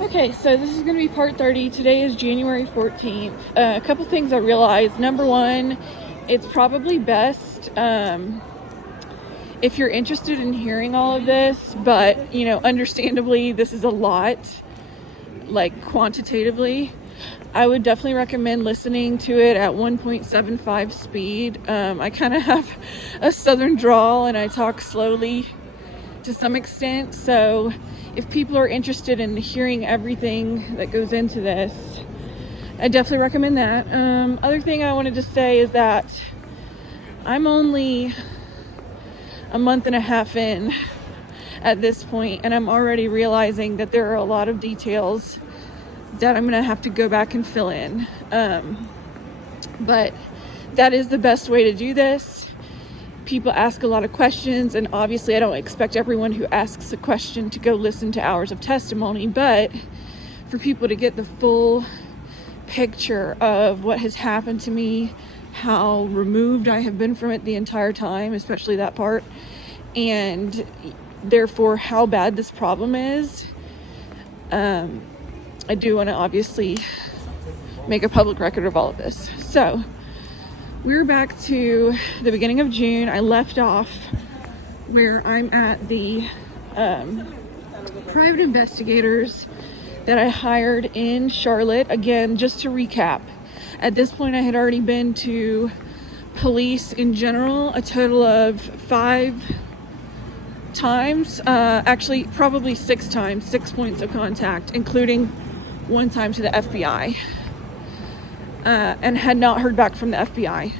Okay, so this is going to be part 30. Today is January 14th. A couple things I realized. Number one, it's probably best if you're interested in hearing all of this, but, understandably, this is a lot, like quantitatively. I would definitely recommend listening to it at 1.75 speed. I kind of have a southern drawl and I talk slowly to some extent, so if people are interested in hearing everything that goes into this, I definitely recommend that. Other thing I wanted to say is that I'm only a month and a half in at this point, and I'm already realizing that there are a lot of details that I'm gonna have to go back and fill in. But that is the best way to do this. People ask a lot of questions, and obviously I don't expect everyone who asks a question to go listen to hours of testimony, but for people to get the full picture of what has happened to me, how removed I have been from it the entire time, especially that part, and therefore how bad this problem is, I do want to obviously make a public record of all of this. So we're back to the beginning of June. I left off where I'm at the private investigators that I hired in Charlotte. Again, just to recap, at this point I had already been to police in general a total of 5 times, actually probably 6 times, 6 points of contact, including 1 time to the FBI. And had not heard back from the FBI.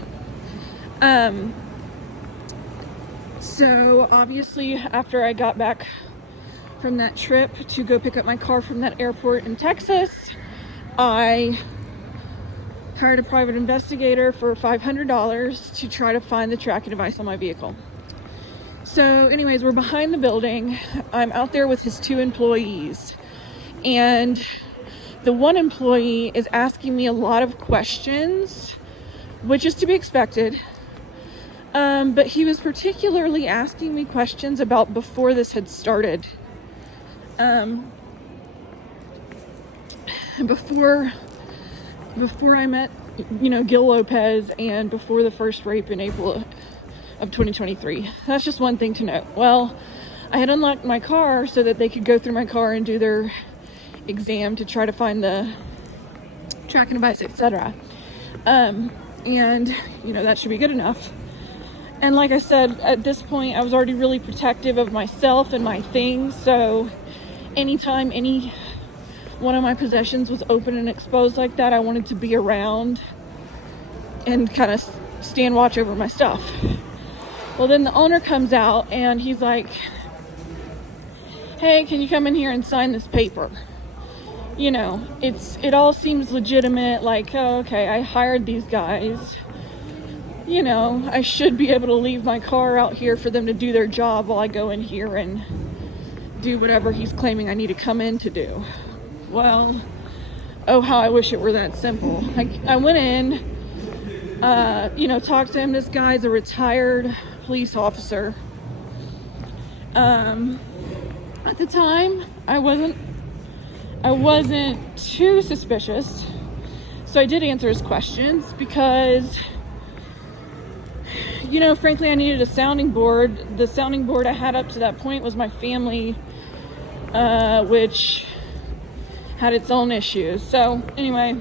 So obviously after I got back from that trip to go pick up my car from that airport in Texas, I hired a private investigator for $500 to try to find the tracking device on my vehicle. So anyways, we're behind the building. I'm out there with his 2 employees, and the one employee is asking me a lot of questions, which is to be expected. But he was particularly asking me questions about before this had started. Before I met, Gil Lopez, and before the first rape in April of 2023. That's just one thing to note. Well, I had unlocked my car so that they could go through my car and do their exam to try to find the tracking device, etc. And that should be good enough. And like I said, at this point I was already really protective of myself and my things, so anytime any one of my possessions was open and exposed like that, I wanted to be around and kind of stand watch over my stuff. Well, then the owner comes out and he's like, hey, can you come in here and sign this paper? It all seems legitimate, like, oh, okay, I hired these guys. I should be able to leave my car out here for them to do their job while I go in here and do whatever he's claiming I need to come in to do. Well, oh, how I wish it were that simple. I went in, talked to him. This guy's a retired police officer. At the time, I wasn't too suspicious, so I did answer his questions because, frankly, I needed a sounding board. The sounding board I had up to that point was my family, which had its own issues. So anyway,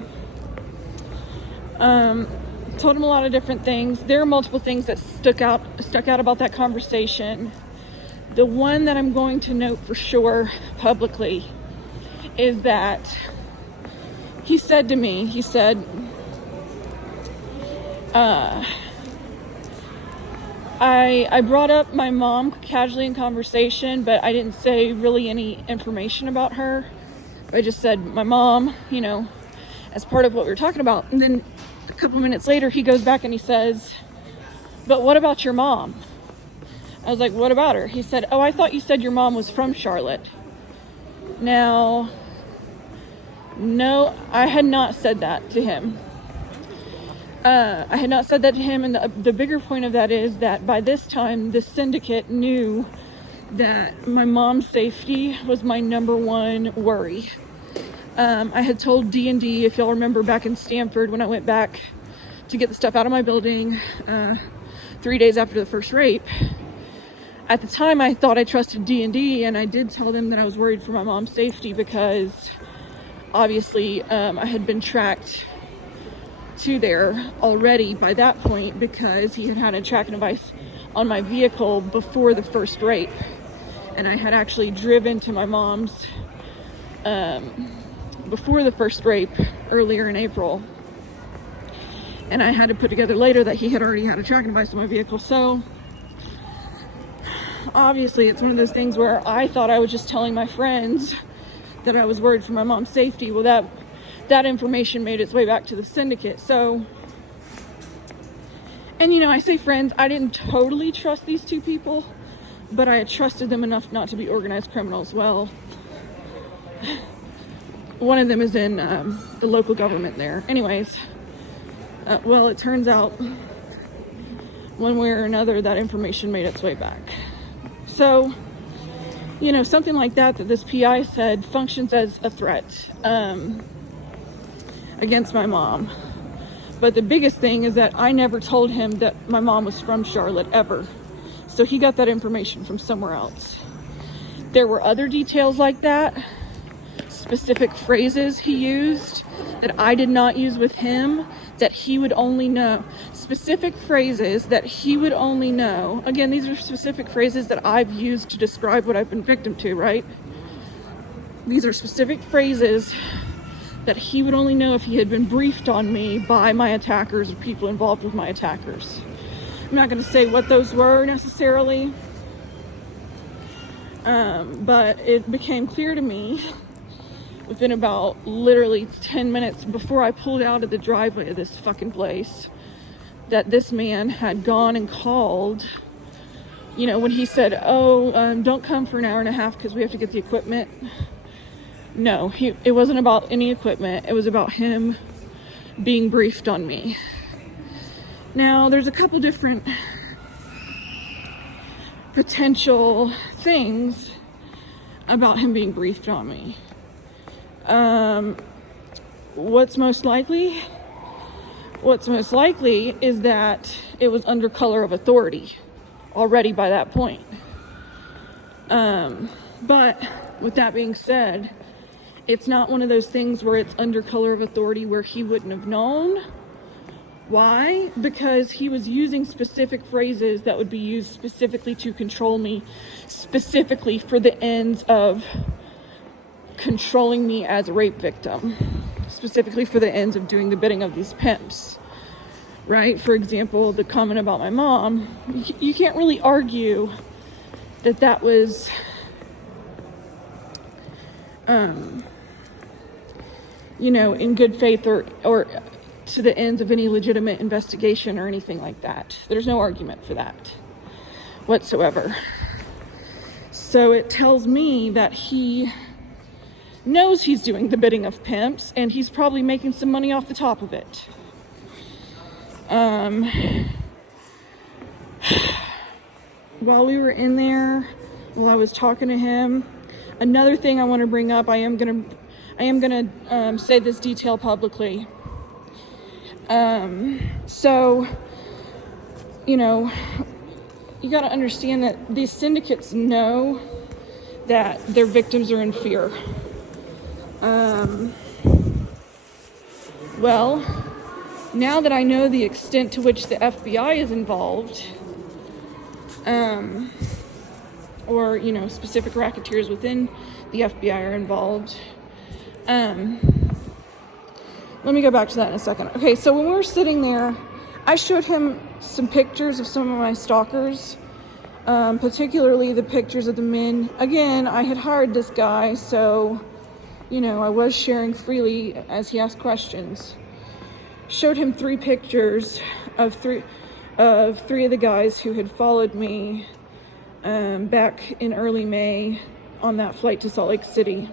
told him a lot of different things. There are multiple things that stuck out about that conversation. The one that I'm going to note for sure publicly is that he said to me, I brought up my mom casually in conversation, but I didn't say really any information about her. I just said my mom, as part of what we were talking about. And then a couple minutes later, he goes back and he says, but what about your mom? I was like, what about her? He said, oh, I thought you said your mom was from Charlotte. Now, no, I had not said that to him. And the bigger point of that is that by this time, the syndicate knew that my mom's safety was my number one worry. I had told D&D, if y'all remember back in Stanford when I went back to get the stuff out of my building 3 days after the first rape. At the time, I thought I trusted D&D, and I did tell them that I was worried for my mom's safety because obviously I had been tracked to there already by that point because he had a tracking device on my vehicle before the first rape. And I had actually driven to my mom's before the first rape earlier in April. And I had to put together later that he had already had a tracking device on my vehicle. So obviously it's one of those things where I thought I was just telling my friends that I was worried for my mom's safety. Well, that information made its way back to the syndicate. So, and you know, I say friends, I didn't totally trust these two people, but I had trusted them enough not to be organized criminals. Well, one of them is in the local government there. Anyways, well, it turns out one way or another that information made its way back. So, you know, something like that this PI said functions as a threat against my mom. But the biggest thing is that I never told him that my mom was from Charlotte ever. So he got that information from somewhere else. There were other details like that, specific phrases he used that I did not use with him, that he would only know. Specific phrases that he would only know. Again, these are specific phrases that I've used to describe what I've been victim to, right? These are specific phrases that he would only know if he had been briefed on me by my attackers or people involved with my attackers. I'm not going to say what those were necessarily, but it became clear to me within about literally 10 minutes before I pulled out of the driveway of this fucking place that this man had gone and called, you know, when he said, don't come for an hour and a half because we have to get the equipment. No, it wasn't about any equipment. It was about him being briefed on me. Now, there's a couple different potential things about him being briefed on me. What's most likely is that it was under color of authority already by that point. But with that being said, it's not one of those things where it's under color of authority where he wouldn't have known. Why? Because he was using specific phrases that would be used specifically to control me, specifically for the ends of controlling me as a rape victim, specifically for the ends of doing the bidding of these pimps, right? For example, the comment about my mom, you can't really argue that was you know, in good faith or to the ends of any legitimate investigation or anything like that. There's no argument for that whatsoever. So it tells me that he knows he's doing the bidding of pimps and he's probably making some money off the top of it. While we were in there, while I was talking to him, another thing I want to bring up, I am gonna say this detail publicly. So, you know, you got to understand that these syndicates know that their victims are in fear. Well, now that I know the extent to which the FBI is involved, or, you know, specific racketeers within the FBI are involved, let me go back to that in a second. Okay, so when we were sitting there, I showed him some pictures of some of my stalkers, particularly the pictures of the men. Again, I had hired this guy, so, you know, I was sharing freely as he asked questions. Showed him 3 pictures of three of the guys who had followed me back in early May on that flight to Salt Lake City.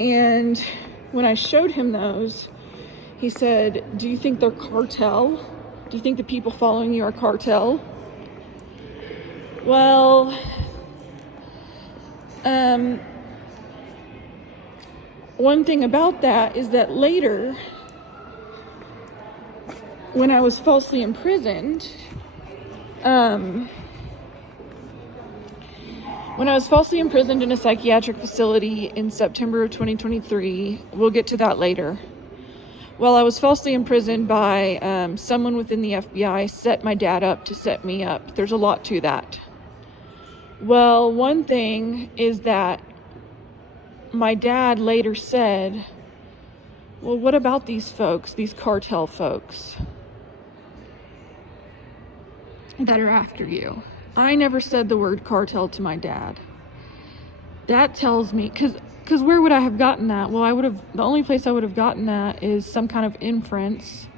And when I showed him those, he said, "Do you think they're cartel? Do you think the people following you are cartel?" Well, One thing about that is that later, when I was falsely imprisoned, in a psychiatric facility in September of 2023, we'll get to that later. Well, I was falsely imprisoned by someone within the FBI set my dad up to set me up. There's a lot to that. Well, one thing is that my dad later said, well, what about these folks, these cartel folks that are after you? I never said the word cartel to my dad. That tells me, because where would I have gotten that? Well, the only place I would have gotten that is some kind of inference,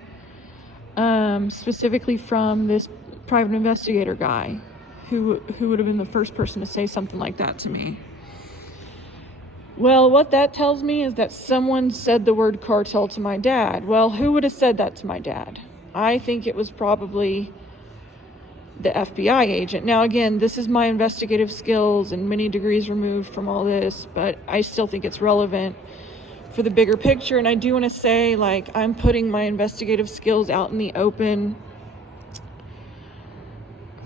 specifically from this private investigator guy, who would have been the first person to say something like that to me. Well, what that tells me is that someone said the word cartel to my dad. Well, who would have said that to my dad? I think it was probably the FBI agent. Now, again, this is my investigative skills and many degrees removed from all this, but I still think it's relevant for the bigger picture. And I do want to say, like, I'm putting my investigative skills out in the open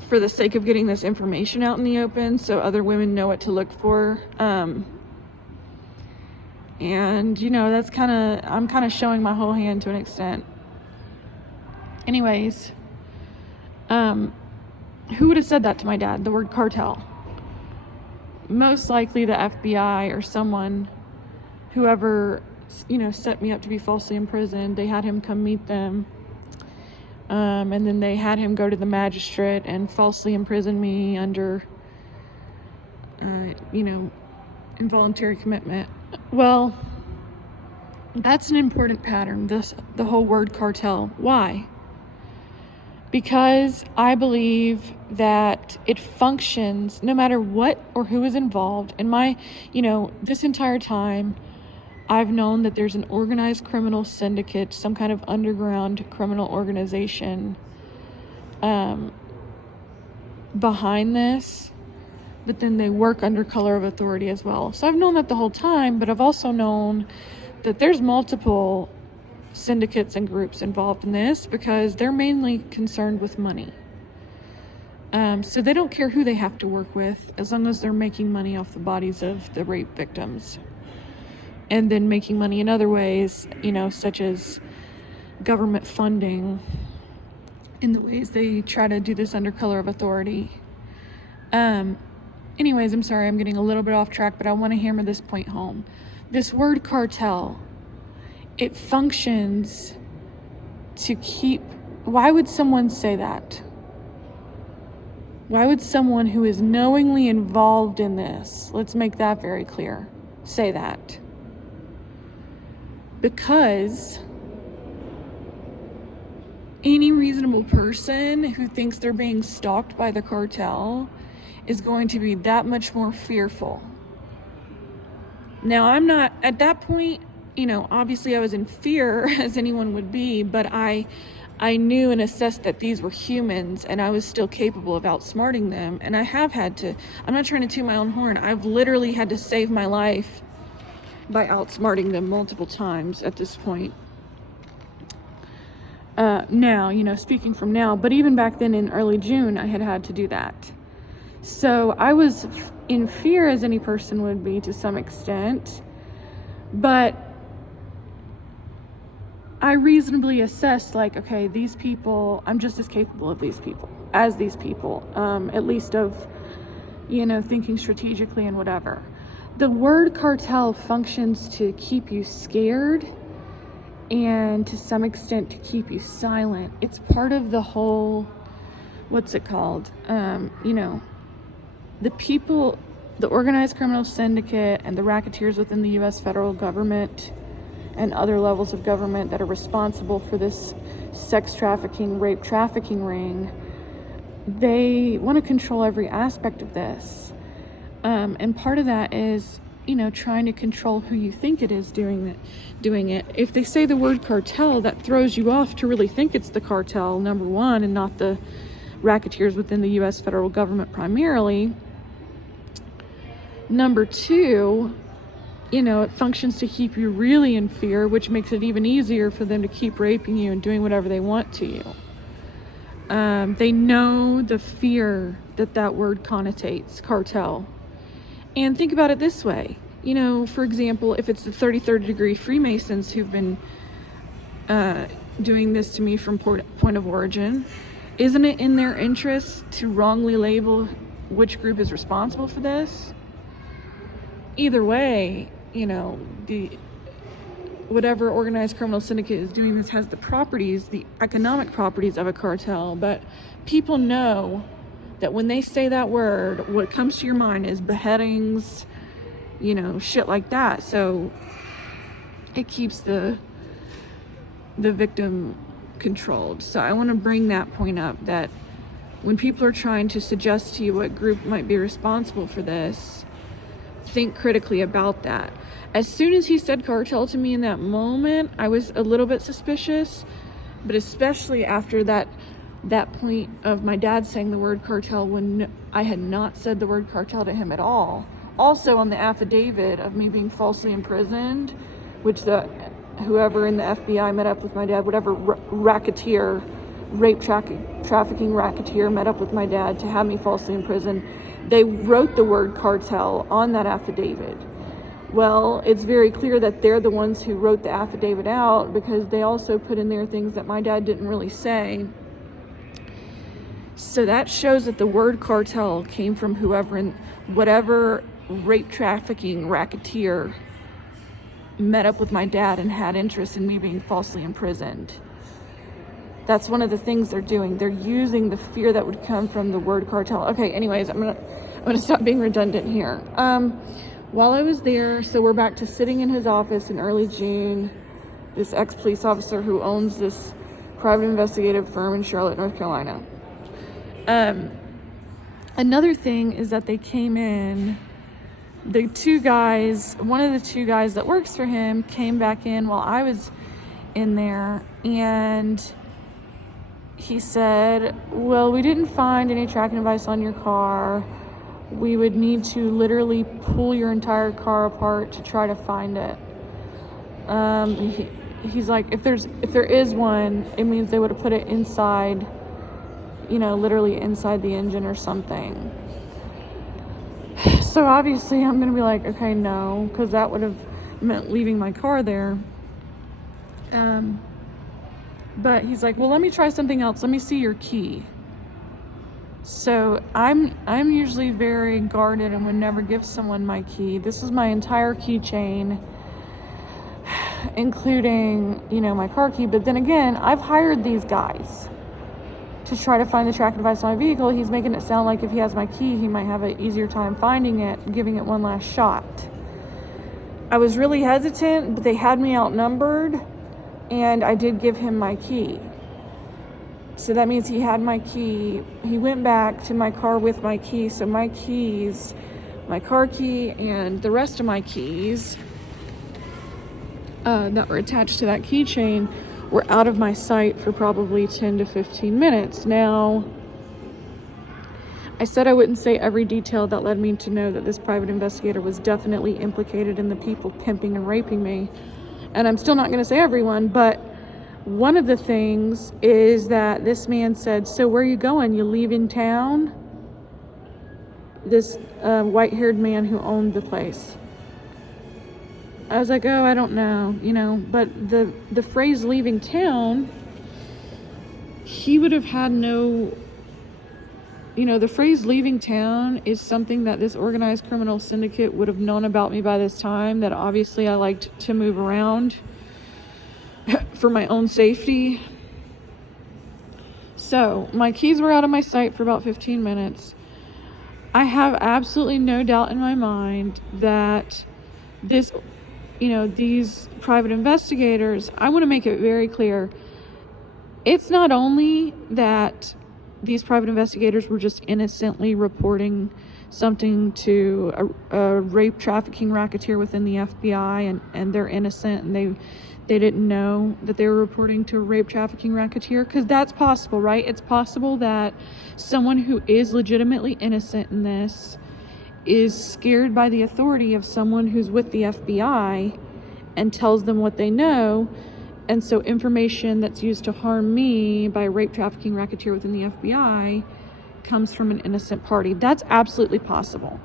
for the sake of getting this information out in the open so other women know what to look for. And, you know, I'm kind of showing my whole hand to an extent. Anyways, who would have said that to my dad, the word cartel? Most likely the FBI or someone, whoever, you know, set me up to be falsely imprisoned. They had him come meet them. And then they had him go to the magistrate and falsely imprison me under, involuntary commitment. Well, that's an important pattern, the whole word cartel. Why? Because I believe that it functions no matter what or who is involved. And this entire time, I've known that there's an organized criminal syndicate, some kind of underground criminal organization behind this, but then they work under color of authority as well. So I've known that the whole time, but I've also known that there's multiple syndicates and groups involved in this because they're mainly concerned with money. So they don't care who they have to work with as long as they're making money off the bodies of the rape victims. And then making money in other ways, such as government funding in the ways they try to do this under color of authority. Anyways, I'm sorry, I'm getting a little bit off track, but I want to hammer this point home. This word cartel, it functions to keep... Why would someone say that? Why would someone who is knowingly involved in this, let's make that very clear, say that? Because any reasonable person who thinks they're being stalked by the cartel is going to be that much more fearful. Now, I'm not, at that point, obviously I was in fear as anyone would be, but I knew and assessed that these were humans and I was still capable of outsmarting them. And I have had to, I'm not trying to toot my own horn, I've literally had to save my life by outsmarting them multiple times at this point. Now, speaking from now, but even back then in early June, I had to do that. So I was in fear as any person would be to some extent, but I reasonably assessed, okay, these people, I'm just as capable of these people, at least of, thinking strategically and whatever. The word cartel functions to keep you scared and to some extent to keep you silent. It's part of the whole, what's it called? The people, the organized criminal syndicate and the racketeers within the U.S. federal government and other levels of government that are responsible for this sex trafficking, rape trafficking ring, they want to control every aspect of this. And part of that is, trying to control who you think it is doing it. If they say the word cartel, that throws you off to really think it's the cartel, number one, and not the racketeers within the U.S. federal government primarily. Number two, it functions to keep you really in fear, which makes it even easier for them to keep raping you and doing whatever they want to you. They know the fear that word connotates, cartel. And think about it this way. For example, if it's the 33rd degree Freemasons who've been doing this to me from point of origin, isn't it in their interest to wrongly label which group is responsible for this? Either way, whatever organized criminal syndicate is doing this has the economic properties of a cartel, but people know that when they say that word, what comes to your mind is beheadings, shit like that. So it keeps the victim controlled. So I want to bring that point up, that when people are trying to suggest to you what group might be responsible for this, think critically about that. As soon as he said cartel to me in that moment, I was a little bit suspicious, but especially after that point of my dad saying the word cartel when I had not said the word cartel to him at all. Also on the affidavit of me being falsely imprisoned, which whoever in the FBI met up with my dad, whatever racketeer, rape-trafficking racketeer met up with my dad to have me falsely imprisoned, they wrote the word cartel on that affidavit. Well, it's very clear that they're the ones who wrote the affidavit out, because they also put in there things that my dad didn't really say. So that shows that the word cartel came from whatever rape-trafficking racketeer met up with my dad and had interest in me being falsely imprisoned. That's one of the things they're doing. They're using the fear that would come from the word cartel. Okay, anyways, I'm gonna stop being redundant here. While I was there, so we're back to sitting in his office in early June. This ex-police officer who owns this private investigative firm in Charlotte, North Carolina. Another thing is that they came in, one of the two guys that works for him came back in while I was in there, and he said, well, we didn't find any tracking device on your car. We would need to literally pull your entire car apart to try to find it. He's like, if there is one, it means they would have put it inside, literally inside the engine or something. So obviously I'm gonna be like, okay, no, because that would have meant leaving my car there. But he's like, well, let me try something else. Let me see your key. So I'm usually very guarded and would never give someone my key. This is my entire keychain, including, my car key. But then again, I've hired these guys to try to find the tracking device on my vehicle. He's making it sound like if he has my key, he might have an easier time finding it, giving it one last shot. I was really hesitant, but they had me outnumbered, and I did give him my key. So that means he had my key. He went back to my car with my key. So my keys, my car key, and the rest of my keys that were attached to that keychain were out of my sight for probably 10 to 15 minutes. Now, I said I wouldn't say every detail that led me to know that this private investigator was definitely implicated in the people pimping and raping me. And I'm still not going to say everyone, but one of the things is that this man said, so where are you going? You leaving town? This white-haired man who owned the place. I was like, oh, I don't know, but the phrase leaving town, he would have had no, the phrase leaving town is something that this organized criminal syndicate would have known about me by this time, that obviously I liked to move around for my own safety. So my keys were out of my sight for about 15 minutes. I have absolutely no doubt in my mind that these private investigators, I want to make it very clear, it's not only that these private investigators were just innocently reporting something to a rape trafficking racketeer within the FBI, and they're innocent, and they didn't know that they were reporting to a rape trafficking racketeer, because that's possible, right? It's possible that someone who is legitimately innocent in this is scared by the authority of someone who's with the FBI and tells them what they know. And so information that's used to harm me by a rape trafficking racketeer within the FBI comes from an innocent party. That's absolutely possible.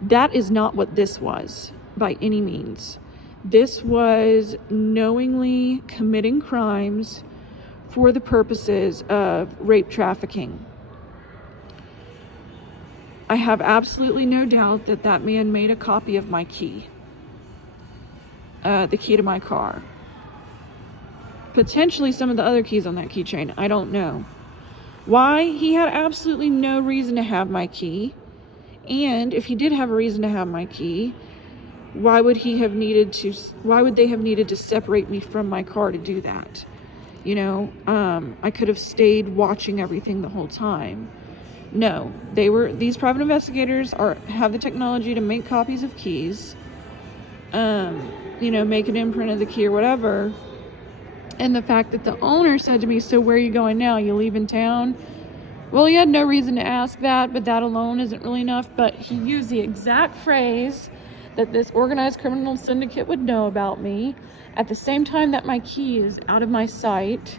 That is not what this was by any means. This was knowingly committing crimes for the purposes of rape trafficking. I have absolutely no doubt that that man made a copy of my key, the key to my car. Potentially some of the other keys on that keychain. I don't know. Why? He had absolutely no reason to have my key. And if he did have a reason to have my key, why would they have needed to separate me from my car to do that? You know, I could have stayed watching everything the whole time. No, these private investigators have the technology to make copies of keys, you know, make an imprint of the key or whatever. And the fact that the owner said to me, "So where are you going now? You leaving town?" Well, he had no reason to ask that, but that alone isn't really enough. But he used the exact phrase that this organized criminal syndicate would know about me at the same time that my key is out of my sight.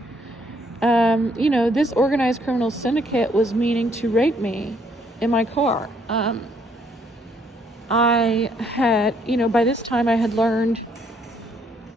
You know, this organized criminal syndicate was meaning to rape me in my car. I had, you know, by this time I had learned